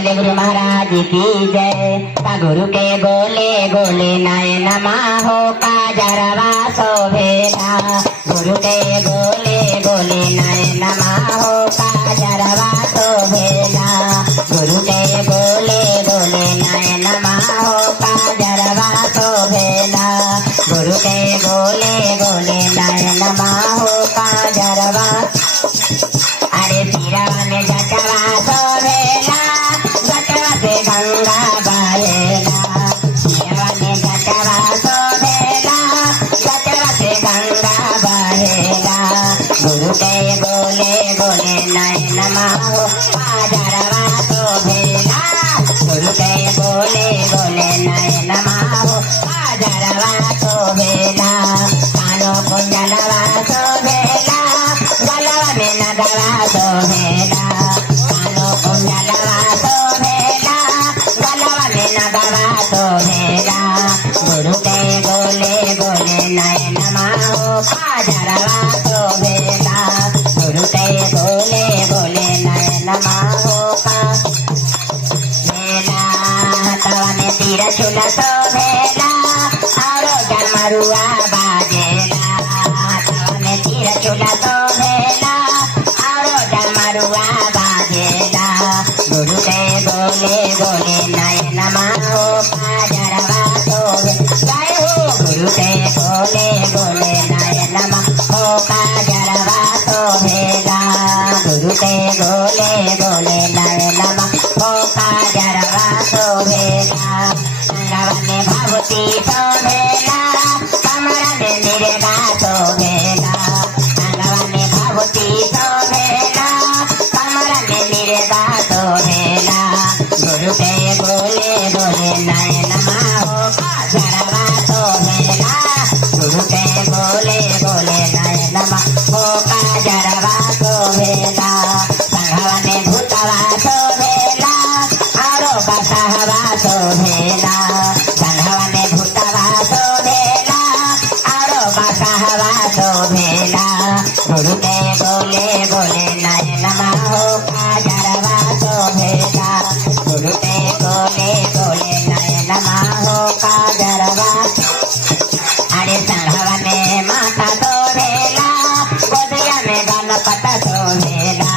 चले गुरु महाराज की जय। गुरु के गोले गोले नयन माहो काजरवा शोभेला। गुरु के गोले गोले नयन माहो काजरवा शोभेला। गुरु के गोले गोले नयन माहो काजरवा शोभेला। गुरु के गोले गोले नयन माहो काजरवा। अरे सिरवा में जटवा शोभेला, जटवा से गंगा बहेला। सिरवा में जटवा शोभेला, जटवा से गंगा बहेला। गुरु के गोले गोले नयन माहो काजरवा शोभेला। गुरु के गोले गोले नयन माहो काजरवा शोभेला। कानो कुंडलवा शोभेला, गलवा में नगवा शोभेला। कानो कुंडलवा शोभेला, गलवा में नगवा शोभेला। गुरु के गोले गोले नयन माहो काजरवा शोभेला। गुरु के गोले गोले नयन माहो काजरवा। हथवा में त्रिशूल शोभेला, औरो डमरुआ बाजेला। हथवा में त्रिशूल शोभेला, औरो डमरुआ बाजेला। गुरु के गोले गोले नयन माहो काजरवा शोभे। जय हो गुरु के गोले गोले नयन माहो काजरवा शोभेला। गुरु के गोले गोले नयन माहो काजरवा शोभेला। अंगवा में भगवती शोभेला, कमरा में निर्गा शोभेला। अंगवा में भगवती शोभेला, कमरा में निर्गा शोभेला। गुरु के गोले गोले नयन माहो काजरवा शोभेला। गुरु के गोले गोले नयन माहो काजरवा शोभेला। संघवा में भूतवा शोभेला, औरो बसहवा शोभेला। संघवा में भूतवा शोभेला, औरो बसहवा शोभेला। गुरु के गोले गोले नयन माहो काजरवा शोभेला। गुरु के गोले गोले नयन माहो काजरवा। अरे संघवा में माता शोभेला, गोदिया में गणपत शोभेला।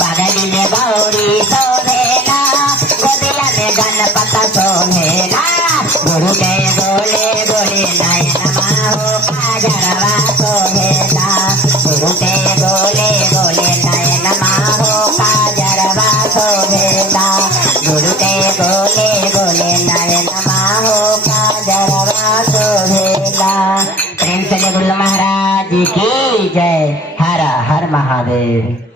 बगली में गौरी शोभेला, गोदिया में गणपत शोभेला। गुरु के गोले गोले नयन माहो काजरवा शोभेला। गुरु के गोले गोले नयन माहो काजरवा शोभेला। गुरु के गोले गोले नयन माहो काजरवा शोभेला। प्रेम से गुरु महाराज की जय। हर हर महादेव।